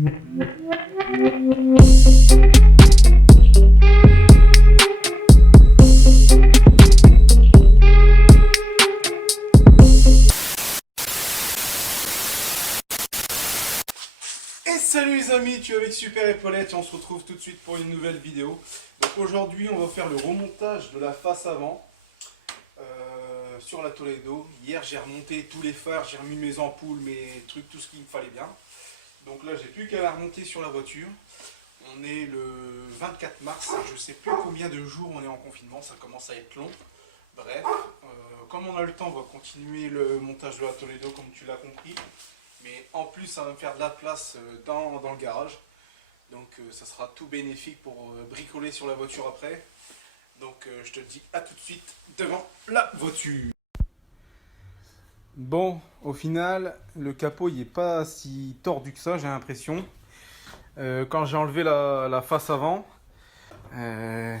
Et salut les amis, tu es avec Super Épaulette et on se retrouve tout de suite pour une nouvelle vidéo. Donc aujourd'hui on va faire le remontage de la face avant sur la Toledo. Hier j'ai remonté tous les phares, j'ai remis mes ampoules, mes trucs, tout ce qu'il me fallait bien. Donc là j'ai plus qu'à la remonter sur la voiture. On est le 24 mars, je sais plus combien de jours on est en confinement, ça commence à être long. Bref, comme on a le temps, on va continuer le montage de la Toledo comme tu l'as compris. Mais en plus, ça va me faire de la place dans le garage. Donc ça sera tout bénéfique pour bricoler sur la voiture après. Donc je te dis à tout de suite devant la voiture. Bon, au final, le capot il n'est pas si tordu que ça, j'ai l'impression. Quand j'ai enlevé la face avant, il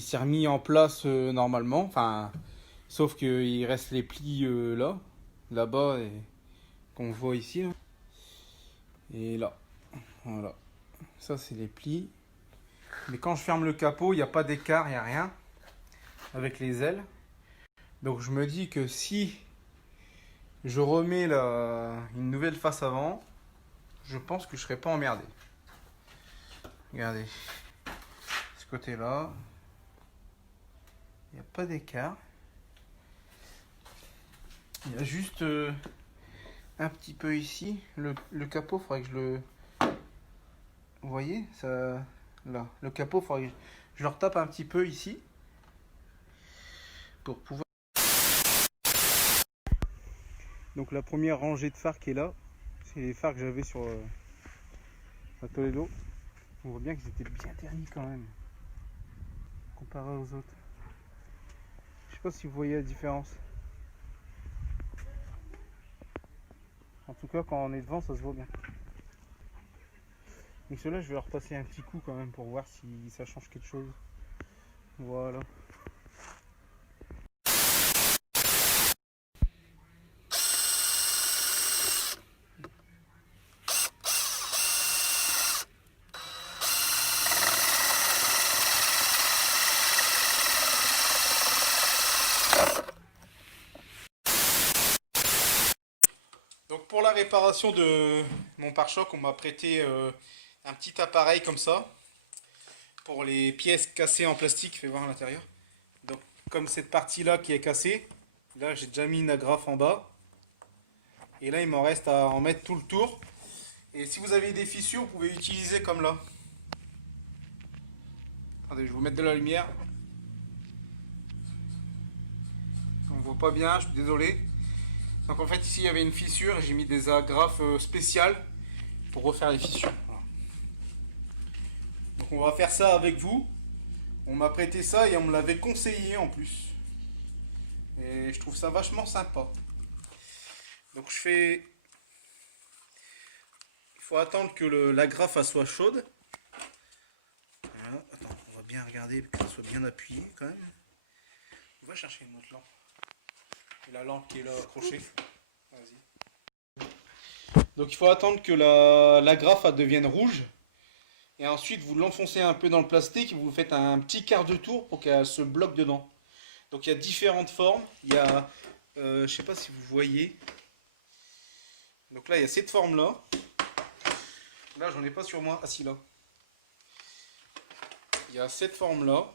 s'est remis en place normalement. Enfin, sauf qu'il reste les plis là-bas et qu'on voit ici. Là. Et là, voilà. Ça, c'est les plis. Mais quand je ferme le capot, il n'y a pas d'écart, il n'y a rien avec les ailes. Donc je me dis que si je remets une nouvelle face avant, je pense que je ne serai pas emmerdé. Regardez, ce côté-là, il n'y a pas d'écart. Il y a juste un petit peu ici. Le capot, il faudrait que je le... Vous voyez ça, là, le capot, il faudrait que je le retape un petit peu ici. Pour pouvoir... Donc la première rangée de phares qui est là, c'est les phares que j'avais sur la Toledo. On voit bien qu'ils étaient bien ternis quand même, comparé aux autres. Je sais pas si vous voyez la différence. En tout cas, quand on est devant, ça se voit bien. Donc ceux-là, je vais leur passer un petit coup quand même pour voir si ça change quelque chose. Voilà. Donc pour la réparation de mon pare-choc, on m'a prêté un petit appareil comme ça pour les pièces cassées en plastique. Fais voir à l'intérieur. Donc comme cette partie là qui est cassée, là j'ai déjà mis une agrafe en bas. Et là il m'en reste à en mettre tout le tour. Et si vous avez des fissures, vous pouvez utiliser comme là. Attendez, je vais vous mettre de la lumière. On ne voit pas bien, je suis désolé. Donc en fait ici il y avait une fissure et j'ai mis des agrafes spéciales pour refaire les fissures. Voilà. Donc on va faire ça avec vous. On m'a prêté ça et on me l'avait conseillé en plus. Et je trouve ça vachement sympa. Donc je fais... Il faut attendre que l'agrafe soit chaude. Voilà. Attends, on va bien regarder que ça soit bien appuyé quand même. On va chercher une autre lampe. Et la lampe qui est là accrochée. Vas-y. Donc il faut attendre que l'agrafe devienne rouge. Et ensuite vous l'enfoncez un peu dans le plastique. Vous faites un petit quart de tour pour qu'elle se bloque dedans. Donc il y a différentes formes. Il y a, je sais pas si vous voyez. Donc là il y a cette forme là. Là j'en ai pas sur moi. Ah si, là. Il y a cette forme là.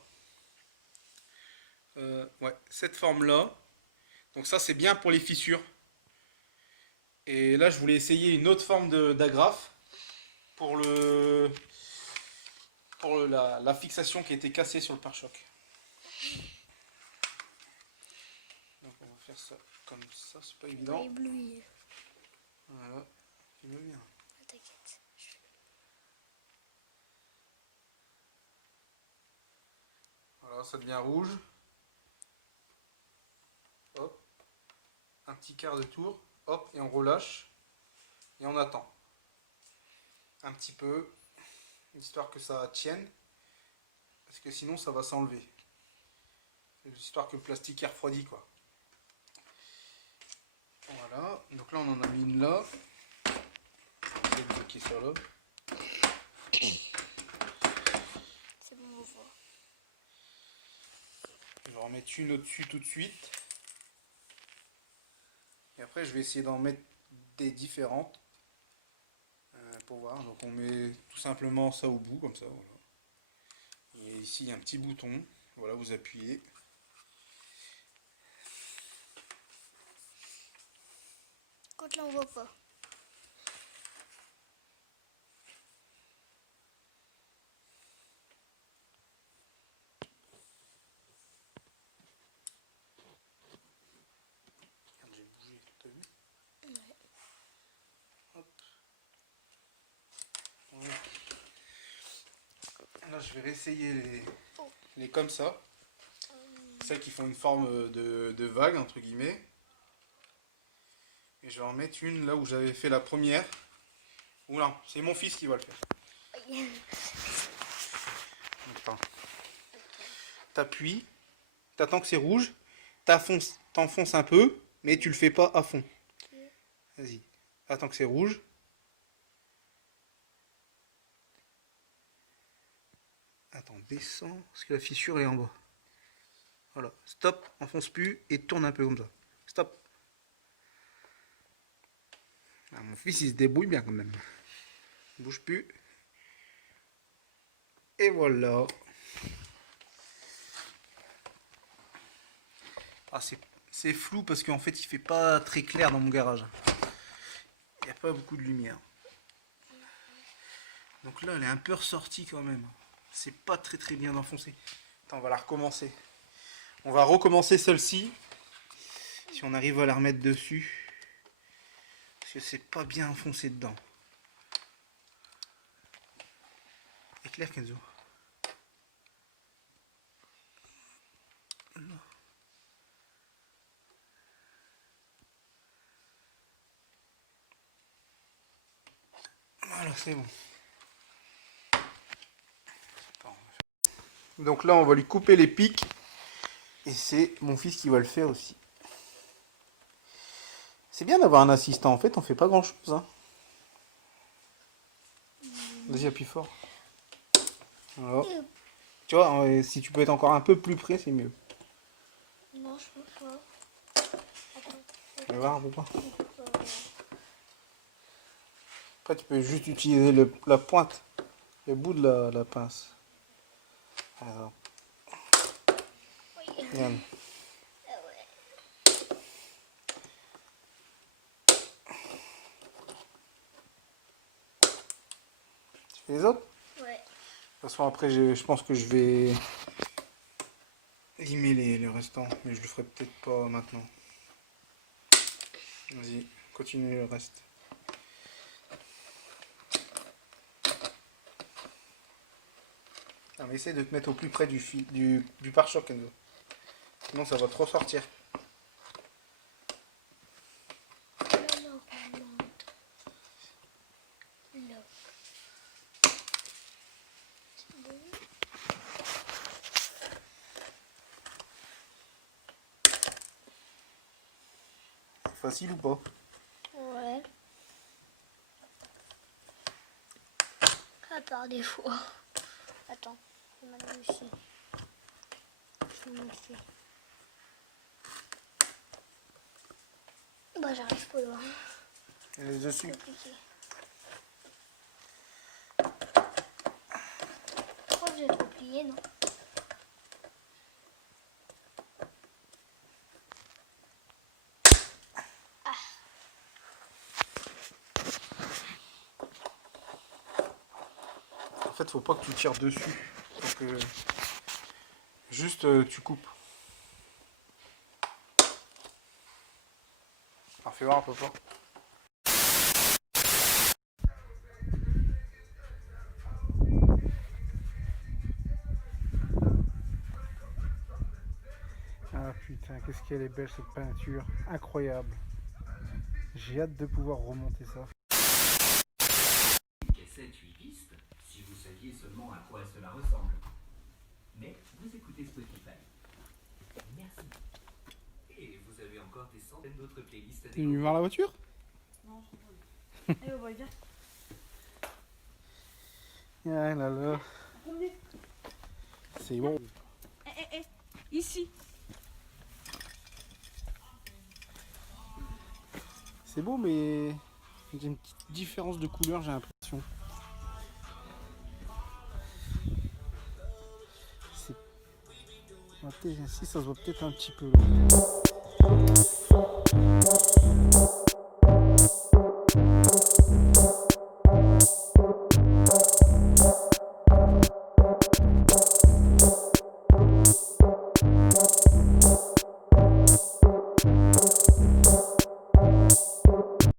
Ouais, cette forme là. Donc ça c'est bien pour les fissures. Et là je voulais essayer une autre forme d'agrafe pour la fixation qui était cassée sur le pare-choc. Donc on va faire ça comme ça, c'est pas évident. Éblouir. Voilà, filme bien. T'inquiète. Voilà, ça devient rouge. Hop, un petit quart de tour. Hop, et on relâche. Et on attend. Un petit peu, histoire que ça tienne. Parce que sinon ça va s'enlever. Histoire que le plastique est refroidi, quoi. Voilà, donc là on en a mis une là. Je vais bloquer ça. Voilà. C'est bon, on voit. Je vais en mettre une au-dessus tout de suite. Et après, je vais essayer d'en mettre des différentes pour voir. Donc, on met tout simplement ça au bout, comme ça. Voilà. Et ici, il y a un petit bouton. Voilà, vous appuyez. Quand là, on voit pas. Regarde, j'ai bougé, t'as vu? Ouais. Hop. Voilà. Là, je vais réessayer les comme ça. Celles qui font une forme de vague, entre guillemets. Et je vais en mettre une là où j'avais fait la première. Oula, c'est mon fils qui va le faire. Attends. T'appuies, t'attends que c'est rouge, t'enfonces un peu, mais tu le fais pas à fond. Vas-y, attends que c'est rouge. Attends, descends, parce que la fissure est en bas. Voilà, stop, enfonce plus et tourne un peu comme ça. Stop. Ah, mon fils il se débrouille bien quand même. Bouge plus. Et voilà. Ah, c'est flou parce qu'en fait il fait pas très clair dans mon garage. Il n'y a pas beaucoup de lumière. Donc là elle est un peu ressortie quand même. C'est pas très bien enfoncé. Attends, on va la recommencer. On va recommencer celle-ci. Si on arrive à la remettre dessus. Parce que c'est pas bien enfoncé dedans. Éclair Kenzo. Là. Voilà, c'est bon. Attends. Donc là on va lui couper les pics. Et c'est mon fils qui va le faire aussi. C'est bien d'avoir un assistant. En fait on fait pas grand chose. Hein. Vas-y, appuie fort. Voilà. Tu vois, si tu peux être encore un peu plus près, c'est mieux. Non, je peux pas. Attends. Tu vas voir un peu pas. Après, tu peux juste utiliser la pointe, le bout de la pince. Alors, Oui. regarde. Ah ouais. Tu fais les autres? Ouais. De toute façon, après, je pense que je vais limer le restant, mais je le ferai peut-être pas maintenant. Vas-y, continue le reste. Ah, mais essaie de te mettre au plus près du pare-choc, Enzo. Sinon, ça va trop sortir. Non, remonte. Là. C'est bon. C'est facile ou pas? Ouais. À part des fois. Attends, je vais mettre ici. Je vais mettre ici. Bah, j'arrive pas là. Elle est dessus. C'est compliqué. Pourquoi j'ai trop plié, non? En fait, faut pas que tu tires dessus. Faut que juste tu coupes. Alors, fais voir un peu pas. Ah putain, qu'est-ce qu'elle est belle cette peinture. Incroyable. J'ai hâte de pouvoir remonter ça. Cassette 8 pistes, si vous saviez seulement à quoi cela ressemble. Mais vous écoutez Spotify. Merci. Et vous avez encore des centaines d'autres playlists à T'es venu découvrir. voir la voiture? Non, je suis pas. Allez, on va y faire. Ah là là. C'est bon. Ici. C'est beau, mais j'ai une petite différence de couleur, j'ai l'impression. C'est... Si, ça se voit peut-être un petit peu là.